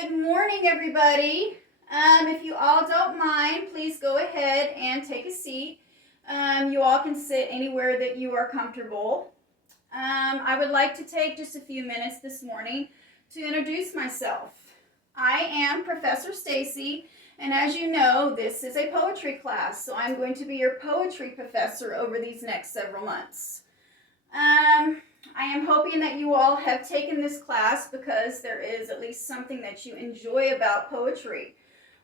Good morning, everybody. If you all don't mind, please go ahead and take a seat. You all can sit anywhere that you are comfortable. I would like to take just a few minutes this morning to introduce myself. I am Professor Stacey, and as you know, this is a poetry class, so I'm going to be your poetry professor over these next several months. I am hoping that you all have taken this class because there is at least something that you enjoy about poetry.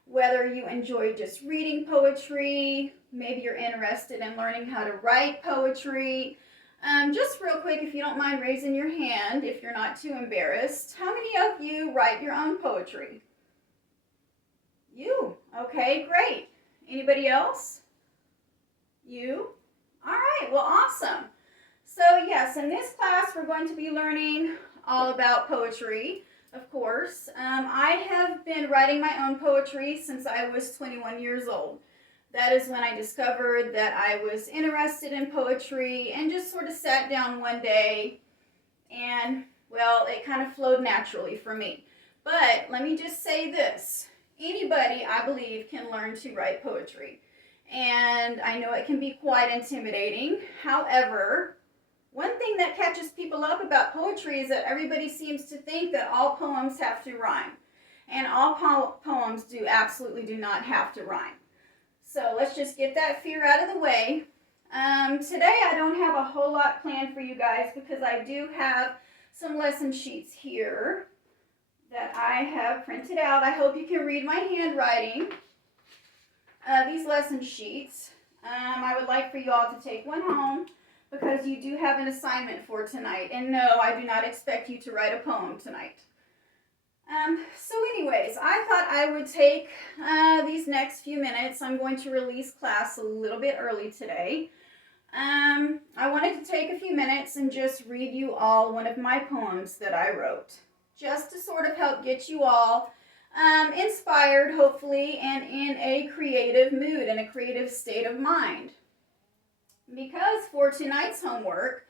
Whether you enjoy just reading poetry, maybe you're interested in learning how to write poetry. Just real quick, if you don't mind raising your hand, if you're not too embarrassed, how many of you write your own poetry? You. Okay, great. Anybody else? You? All right, well, awesome. So yes, in this class we're going to be learning all about poetry, of course. I have been writing my own poetry since I was 21 years old. That is when I discovered that I was interested in poetry and just sort of sat down one day and, well, it kind of flowed naturally for me. But let me just say this. Anybody, I believe, can learn to write poetry. And I know it can be quite intimidating. However, one thing that catches people up about poetry is that everybody seems to think that all poems have to rhyme. And all poems absolutely do not have to rhyme. So let's just get that fear out of the way. Today I don't have a whole lot planned for you guys because I do have some lesson sheets here that I have printed out. I hope you can read my handwriting. These lesson sheets, I would like for you all to take one home because you do have an assignment for tonight. And no, I do not expect you to write a poem tonight. So anyways, I thought I would take these next few minutes. I'm going to release class a little bit early today. I wanted to take a few minutes and just read you all one of my poems that I wrote, just to sort of help get you all inspired, hopefully, and in a creative mood and a creative state of mind. Because for tonight's homework,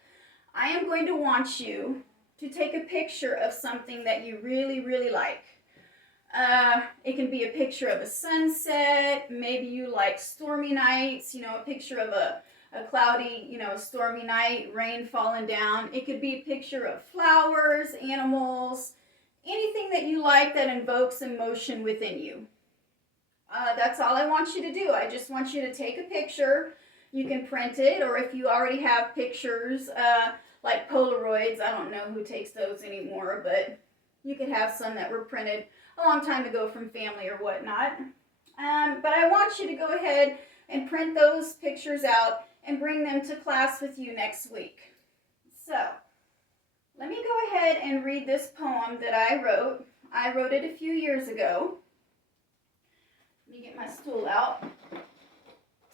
I am going to want you to take a picture of something that you really, really like. It can be a picture of a sunset, maybe you like stormy nights, a picture of a cloudy, stormy night, rain falling down. It could be a picture of flowers, animals, anything that you like that invokes emotion within you. That's all I want you to do. I just want you to take a picture. You can print it, or if you already have pictures, like Polaroids, I don't know who takes those anymore, but you could have some that were printed a long time ago from family or whatnot. But I want you to go ahead and print those pictures out and bring them to class with you next week. So, let me go ahead and read this poem that I wrote. I wrote it a few years ago. Let me get my stool out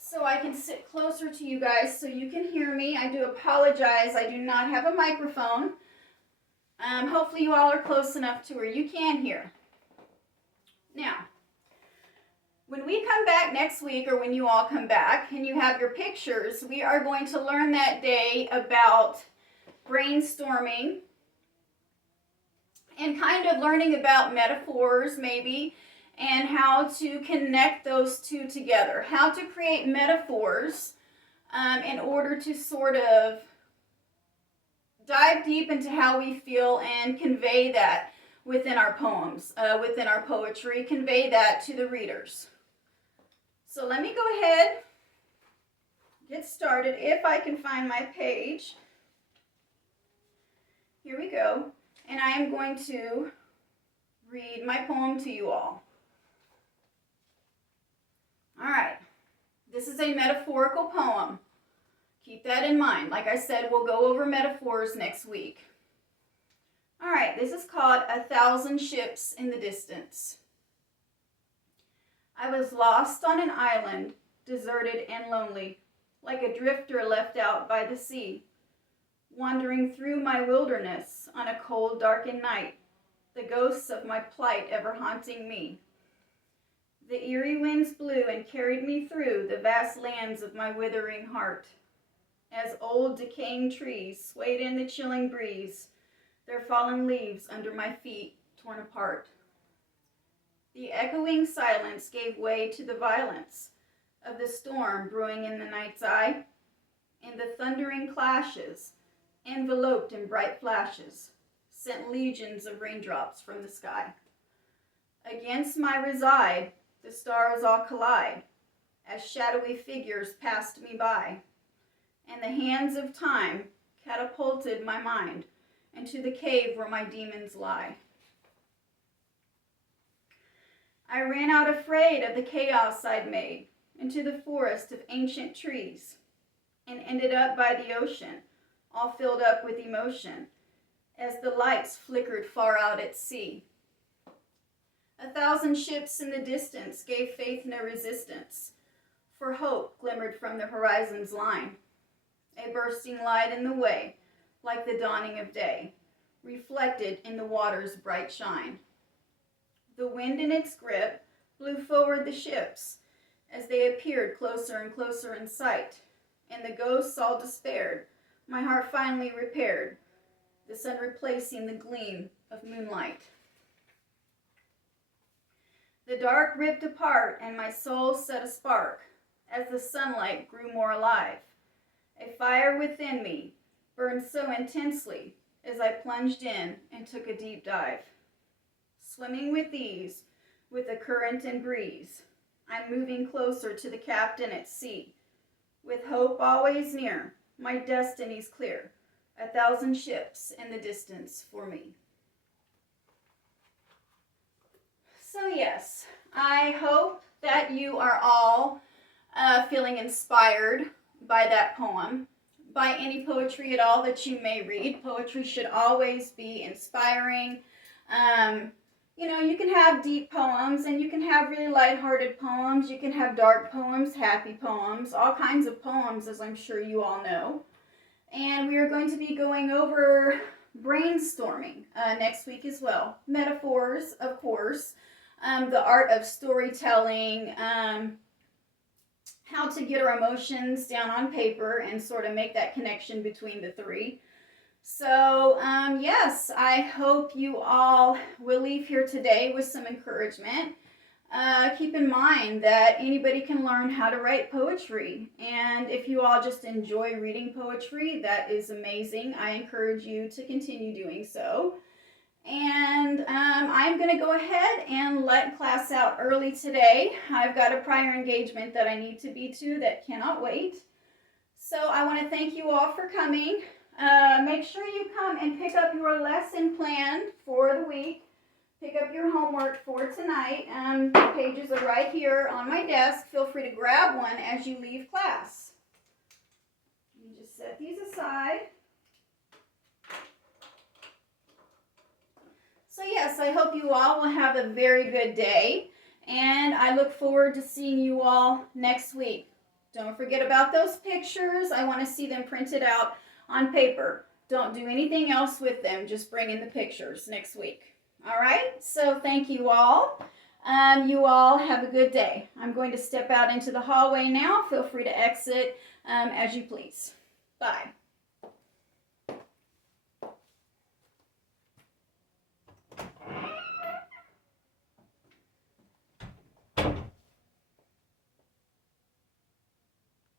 so I can sit closer to you guys so you can hear me. I do apologize, I do not have a microphone. Hopefully you all are close enough to where you can hear. Now, when we come back next week, or when you all come back and you have your pictures, we are going to learn that day about brainstorming and kind of learning about metaphors maybe, and how to connect those two together, how to create metaphors in order to sort of dive deep into how we feel and convey that within our poems, within our poetry, convey that to the readers. So let me go ahead, get started, if I can find my page. Here we go, and I am going to read my poem to you all. All right, this is a metaphorical poem. Keep that in mind. Like I said, we'll go over metaphors next week. All right, this is called 1,000 Ships in the Distance. I was lost on an island, deserted and lonely, like a drifter left out by the sea, wandering through my wilderness on a cold, darkened night, the ghosts of my plight ever haunting me. The eerie winds blew and carried me through the vast lands of my withering heart. As old decaying trees swayed in the chilling breeze, their fallen leaves under my feet torn apart. The echoing silence gave way to the violence of the storm brewing in the night's eye, and the thundering clashes, enveloped in bright flashes, sent legions of raindrops from the sky. Against my reside, the stars all collide, as shadowy figures passed me by, and the hands of time catapulted my mind into the cave where my demons lie. I ran out afraid of the chaos I'd made into the forest of ancient trees, and ended up by the ocean, all filled up with emotion, as the lights flickered far out at sea. 1,000 ships in the distance gave faith no resistance, for hope glimmered from the horizon's line, a bursting light in the way, like the dawning of day, reflected in the water's bright shine. The wind in its grip blew forward the ships as they appeared closer and closer in sight, and the ghosts all despaired, my heart finally repaired, the sun replacing the gleam of moonlight. The dark ripped apart, and my soul set a spark as the sunlight grew more alive. A fire within me burned so intensely as I plunged in and took a deep dive. Swimming with ease, with the current and breeze, I'm moving closer to the captain at sea. With hope always near, my destiny's clear, 1,000 ships in the distance for me. So yes, I hope that you are all feeling inspired by that poem, by any poetry at all that you may read. Poetry should always be inspiring. You can have deep poems, and you can have really lighthearted poems. You can have dark poems, happy poems, all kinds of poems, as I'm sure you all know. And we are going to be going over brainstorming next week as well. Metaphors, of course, the art of storytelling, how to get our emotions down on paper and sort of make that connection between the three. So, yes, I hope you all will leave here today with some encouragement. Keep in mind that anybody can learn how to write poetry. And if you all just enjoy reading poetry, that is amazing. I encourage you to continue doing so. And I'm going to go ahead and let class out early today. I've got a prior engagement that I need to be to that cannot wait. So I want to thank you all for coming. Make sure you come and pick up your lesson plan for the week. Pick up your homework for tonight. The pages are right here on my desk. Feel free to grab one as you leave class. Let me just set these aside. So yes, I hope you all will have a very good day, and I look forward to seeing you all next week. Don't forget about those pictures. I want to see them printed out on paper. Don't do anything else with them. Just bring in the pictures next week. All right? So thank you all. You all have a good day. I'm going to step out into the hallway now. Feel free to exit as you please. Bye.